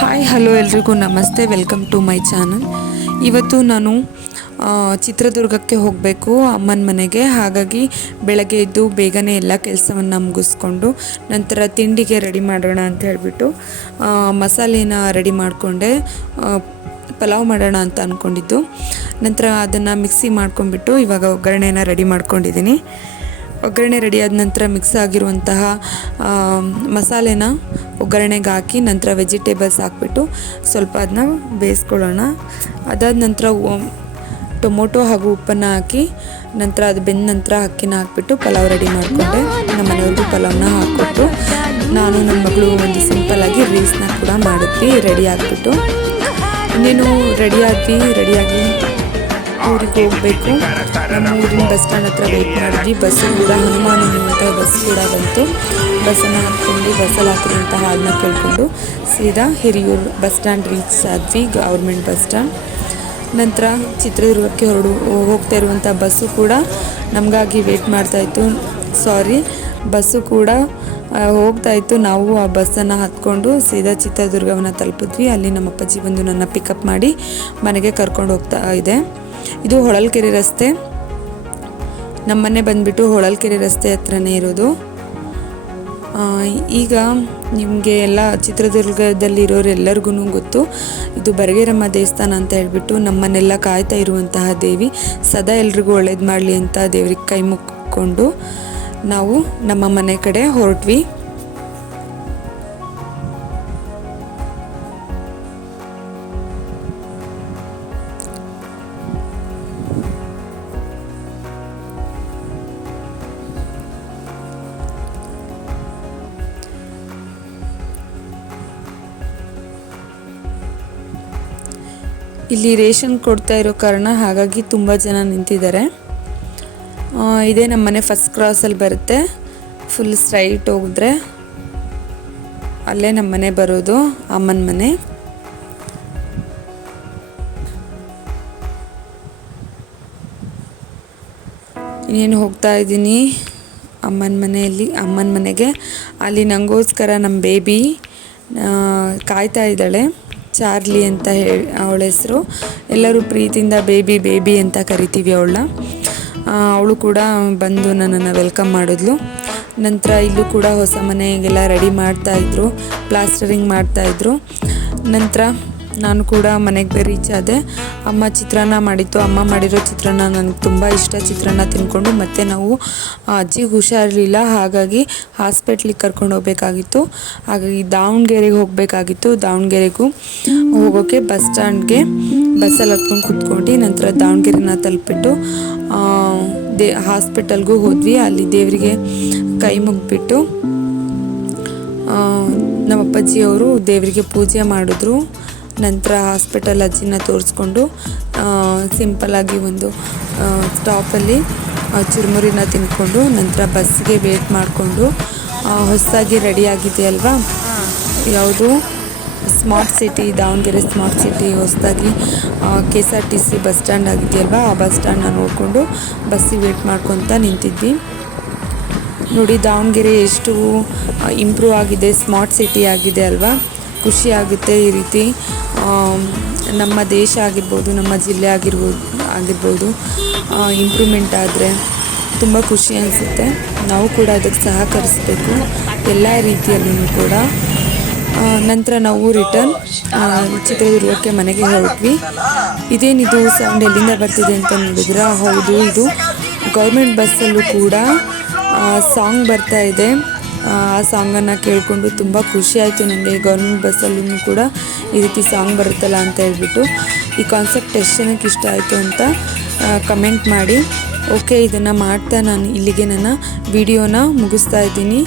Hi hello ಎಲ್ರಿಗೂ ನಮಸ್ತೆ, welcome to my channel. ಇವತ್ತು ನಾನು ಚಿತ್ರದುರ್ಗಕ್ಕೆ ಹೋಗಬೇಕು ಅಮ್ಮನ ಮನೆಗೆ. ಹಾಗಾಗಿ ಬೆಳಗ್ಗೆ ಎದ್ದು ಬೇಗನೆ ಎಲ್ಲ ಕೆಲಸವನ್ನು ಮುಗಿಸ್ಕೊಂಡು ನಂತರ ತಿಂಡಿಗೆ ರೆಡಿ ಮಾಡೋಣ ಅಂತ ಹೇಳಿಬಿಟ್ಟು ಮಸಾಲೆನ ರೆಡಿ ಮಾಡಿಕೊಂಡೆ. ಪಲಾವ್ ಮಾಡೋಣ ಅಂತ ಅಂದ್ಕೊಂಡಿದ್ದು. ನಂತರ ಅದನ್ನು ಮಿಕ್ಸಿ ಮಾಡ್ಕೊಂಡ್ಬಿಟ್ಟು ಇವಾಗ ಒಗ್ಗರಣೆನ ರೆಡಿ ಮಾಡ್ಕೊಂಡಿದ್ದೀನಿ. ಒಗ್ಗರಣೆ ರೆಡಿ ಆದ ನಂತರ ಮಿಕ್ಸ್ ಆಗಿರುವಂತಹ ಮಸಾಲೆನ ಒಗ್ಗರಣೆಗೆ ಹಾಕಿ ನಂತರ ವೆಜಿಟೇಬಲ್ಸ್ ಹಾಕ್ಬಿಟ್ಟು ಸ್ವಲ್ಪ ಅದನ್ನ ಬೇಯಿಸ್ಕೊಳ್ಳೋಣ. ಅದಾದ ನಂತರ ಟೊಮೊಟೊ ಹಾಗೂ ಉಪ್ಪನ್ನು ಹಾಕಿ ನಂತರ ಅದು ಬೆಂದ ನಂತರ ಅಕ್ಕಿನ ಹಾಕ್ಬಿಟ್ಟು ಪಲಾವ್ ರೆಡಿ ಮಾಡಿಕೊಂಡೆ. ನಮ್ಮ ಮನೆಯವ್ರಿಗೂ ಪಲಾವ್ನ ಹಾಕ್ಕೊಟ್ಟು ನಾನು ನಮ್ಮ ಮಗಳು ಒಂದು ಸಿಂಪಲ್ಲಾಗಿ ರೀಲ್ಸ್ನ ಕೂಡ ಮಾಡಿದ್ವಿ ರೆಡಿ ಆಗಿಬಿಟ್ಟು. ಇನ್ನೇನು ರೆಡಿಯಾಗಿ ಊರಿಗೆ ಹೋಗಬೇಕು. ನಮ್ಮ ಊರಿನ ಬಸ್ ಸ್ಟ್ಯಾಂಡ್ ಹತ್ರ ವೆಯ್ಟ್ ಮಾಡಿದ್ವಿ. ಬಸ್ಸು ಕೂಡ ಹನುಮಾನ್ ಅನ್ನುವಂಥ ಬಸ್ ಕೂಡ ಬಂತು. ಬಸ್ಸನ್ನು ಹಾಕ್ಕೊಂಡು ಬಸ್ಸಲ್ಲಿ ಹಾಕಿರುವಂಥ ಹಾಡನ್ನ ಕೇಳಿಕೊಂಡು ಸೀದಾ ಹಿರಿಯೂರು ಬಸ್ ಸ್ಟ್ಯಾಂಡ್ ರೀಚ್ ಆದ್ವಿ, ಗೌರ್ಮೆಂಟ್ ಬಸ್ ಸ್ಟ್ಯಾಂಡ್. ನಂತರ ಚಿತ್ರದುರ್ಗಕ್ಕೆ ಹೋಗ್ತಾ ಇರುವಂಥ ಬಸ್ಸು ಕೂಡ ನಮಗಾಗಿ ವೆಯ್ಟ್ ಮಾಡ್ತಾಯಿತ್ತು. ಬಸ್ಸು ಕೂಡ ಹೋಗ್ತಾಯಿತ್ತು. ನಾವು ಆ ಬಸ್ಸನ್ನು ಹತ್ಕೊಂಡು ಸೀದಾ ಚಿತ್ರದುರ್ಗವನ್ನು ತಲುಪಿದ್ವಿ. ಅಲ್ಲಿ ನಮ್ಮ ಅಪ್ಪಾಜಿ ಬಂದು ನನ್ನ ಪಿಕಪ್ ಮಾಡಿ ಮನೆಗೆ ಕರ್ಕೊಂಡು ಹೋಗ್ತಾ ಇದೆ. ಇದು ಹೊಳಲ್ಕೆರೆ ರಸ್ತೆ. ನಮ್ಮನೆ ಬಂದುಬಿಟ್ಟು ಹೊಳಲ್ಕೆರೆ ರಸ್ತೆ ಹತ್ರನೇ ಇರೋದು. ಈಗ ನಿಮಗೆ ಎಲ್ಲ ಚಿತ್ರದುರ್ಗದಲ್ಲಿರೋರೆಲ್ಲರಿಗೂ ಗೊತ್ತು, ಇದು ಬರಗೇರಮ್ಮ ದೇವಸ್ಥಾನ ಅಂತ ಹೇಳ್ಬಿಟ್ಟು ನಮ್ಮನ್ನೆಲ್ಲ ಕಾಯ್ತಾ ಇರುವಂತಹ ದೇವಿ. ಸದಾ ಎಲ್ರಿಗೂ ಒಳ್ಳೇದು ಮಾಡಲಿ ಅಂತ ದೇವ್ರಿಗೆ ಕೈ ಮುಕ್ಕೊಂಡು ನಾವು ನಮ್ಮ ಮನೆ ಕಡೆ ಹೊರಟ್ವಿ. ಇಲ್ಲಿ ರೇಷನ್ ಕೊಡ್ತಾ ಇರೋ ಕಾರಣ ಹಾಗಾಗಿ ತುಂಬ ಜನ ನಿಂತಿದ್ದಾರೆ. ಇದೇ ನಮ್ಮ ಮನೆ ಫಸ್ಟ್ ಕ್ರಾಸಲ್ಲಿ ಬರುತ್ತೆ. ಫುಲ್ ಸ್ಟ್ರೈಟ್ ಹೋಗಿದ್ರೆ ಅಲ್ಲೇ ನಮ್ಮ ಮನೆ ಬರೋದು, ಅಮ್ಮನ ಮನೆ. ಇನ್ನೇನು ಹೋಗ್ತಾ ಇದ್ದೀನಿ ಅಮ್ಮನ ಮನೆಗೆ. ಅಲ್ಲಿ ನನಗೋಸ್ಕರ ನಮ್ಮ ಬೇಬಿ ಕಾಯ್ತಾ ಇದ್ದಾಳೆ. ಚಾರ್ಲಿ ಅಂತ ಹೇಳಿ ಅವಳ ಹೆಸರು. ಎಲ್ಲರೂ ಪ್ರೀತಿಯಿಂದ ಬೇಬಿ ಅಂತ ಕರಿತೀವಿ ಅವಳನ್ನ. ಅವಳು ಕೂಡ ಬಂದು ನನ್ನನ್ನು ವೆಲ್ಕಮ್ ಮಾಡಿದ್ಲು. ನಂತರ ಇಲ್ಲೂ ಕೂಡ ಹೊಸ ಮನೆಗೆಲ್ಲ ರೆಡಿ ಮಾಡ್ತಾಯಿದ್ರು, ಪ್ಲಾಸ್ಟರಿಂಗ್ ಮಾಡ್ತಾಯಿದ್ರು. ನಂತರ ನಾನು ಕೂಡ ಮನೆಗೆ ರೀಚ್ ಆದೆ. ಅಮ್ಮ ಚಿತ್ರಾನ್ನ ಮಾಡಿತ್ತು. ಅಮ್ಮ ಮಾಡಿರೋ ಚಿತ್ರಾನ್ನ ನನಗೆ ತುಂಬ ಇಷ್ಟ. ಚಿತ್ರಾನ್ನ ತಿಂದ್ಕೊಂಡು ಮತ್ತೆ ನಾವು ಅಜ್ಜಿಗೆ ಹುಷಾರಿರಲಿಲ್ಲ, ಹಾಗಾಗಿ ಹಾಸ್ಪಿಟ್ಲಿಗೆ ಕರ್ಕೊಂಡು ಹೋಗಬೇಕಾಗಿತ್ತು. ಹಾಗಾಗಿ ದಾವಣಗೆರೆಗೆ ಹೋಗಬೇಕಾಗಿತ್ತು. ದಾವಣಗೆರೆಗೂ ಹೋಗೋಕ್ಕೆ ಬಸ್ ಸ್ಟ್ಯಾಂಡ್ಗೆ ಬಸ್ಸಲ್ಲಿ ಹತ್ಕೊಂಡು ಕೂತ್ಕೊಂಡು ನಂತರ ದಾವಣಗೆರೆನ ತಲುಪಿಬಿಟ್ಟು ಹಾಸ್ಪಿಟಲ್ಗೂ ಹೋದ್ವಿ. ಅಲ್ಲಿ ದೇವರಿಗೆ ಕೈ ಮುಗಿಬಿಟ್ಟು ನಮ್ಮ ಅಪ್ಪಾಜಿಯವರು ದೇವರಿಗೆ ಪೂಜೆ ಮಾಡಿದ್ರು. ನಂತರ ಹಾಸ್ಪಿಟಲ್ ಅಜ್ಜಿನ ತೋರಿಸ್ಕೊಂಡು ಸಿಂಪಲ್ಲಾಗಿ ಒಂದು ಸ್ಟಾಪಲ್ಲಿ ಚುರುಮುರಿನ ತಿಂದ್ಕೊಂಡು ನಂತರ ಬಸ್ಸಿಗೆ ವೇಟ್ ಮಾಡಿಕೊಂಡು ಹೊಸದಾಗಿ ರೆಡಿಯಾಗಿದೆ ಅಲ್ವಾ, ಯಾವುದು smart city, Davanagere smart city ಹೊಸದಾಗಿ KSRTC ಬಸ್ ಸ್ಟ್ಯಾಂಡ್ ಆಗಿದೆಯಲ್ವಾ, ಆ ಬಸ್ ಸ್ಟ್ಯಾಂಡ್ನ ನೋಡಿಕೊಂಡು ಬಸ್ಸಿಗೆ ವೇಟ್ ಮಾಡ್ಕೊತ ನಿಂತಿದ್ವಿ. ನೋಡಿ ದಾವಣಗೆರೆ ಎಷ್ಟು ಇಂಪ್ರೂವ್ ಆಗಿದೆ, ಸ್ಮಾರ್ಟ್ ಸಿಟಿ ಆಗಿದೆ ಅಲ್ವಾ. ಖುಷಿ ಆಗುತ್ತೆ ಈ ರೀತಿ ನಮ್ಮ ದೇಶ ಆಗಿರ್ಬೋದು, ನಮ್ಮ ಜಿಲ್ಲೆ ಆಗಿರ್ಬೋದು ಇಂಪ್ರೂವ್ಮೆಂಟ್ ಆದರೆ ತುಂಬ ಖುಷಿ ಅನಿಸುತ್ತೆ. ನಾವು ಕೂಡ ಅದಕ್ಕೆ ಸಹಕರಿಸಬೇಕು ಎಲ್ಲ ರೀತಿಯಲ್ಲೂ ಕೂಡ. ನಂತರ ನಾವು ರಿಟರ್ನ್ ಚಿತ್ರದುರ್ಗಕ್ಕೆ ಮನೆಗೆ ಹೊರಟ್ವಿ. ಇದೇನಿದು ಸೌಂಡ್ ಎಲ್ಲಿಂದ ಬರ್ತಿದೆ ಅಂತ ನೋಡಿದ್ರೆ, ಹೌದು ಇದು ಗೌರ್ಮೆಂಟ್ ಬಸ್ಸಲ್ಲೂ ಕೂಡ ಸಾಂಗ್ ಬರ್ತಾ ಇದೆ. ಆ ಸಾಂಗನ್ನು ಕೇಳಿಕೊಂಡು ತುಂಬ ಖುಷಿ ಆಯಿತು ನನಗೆ. ಗೌರ್ಮೆಂಟ್ ಬಸ್ಸಲ್ಲೂ ಕೂಡ ಈ ರೀತಿ ಸಾಂಗ್ ಬರುತ್ತಲ್ಲ ಅಂತ ಹೇಳ್ಬಿಟ್ಟು. ಈ ಕಾನ್ಸೆಪ್ಟ್ ಎಷ್ಟು ಜನಕ್ಕೆ ಇಷ್ಟ ಆಯಿತು ಅಂತ ಕಮೆಂಟ್ ಮಾಡಿ. ಓಕೆ, ಇದನ್ನು ಮಾಡ್ತಾ ನಾನು ಇಲ್ಲಿಗೆ ನನ್ನ ವಿಡಿಯೋನ ಮುಗಿಸ್ತಾ ಇದ್ದೀನಿ.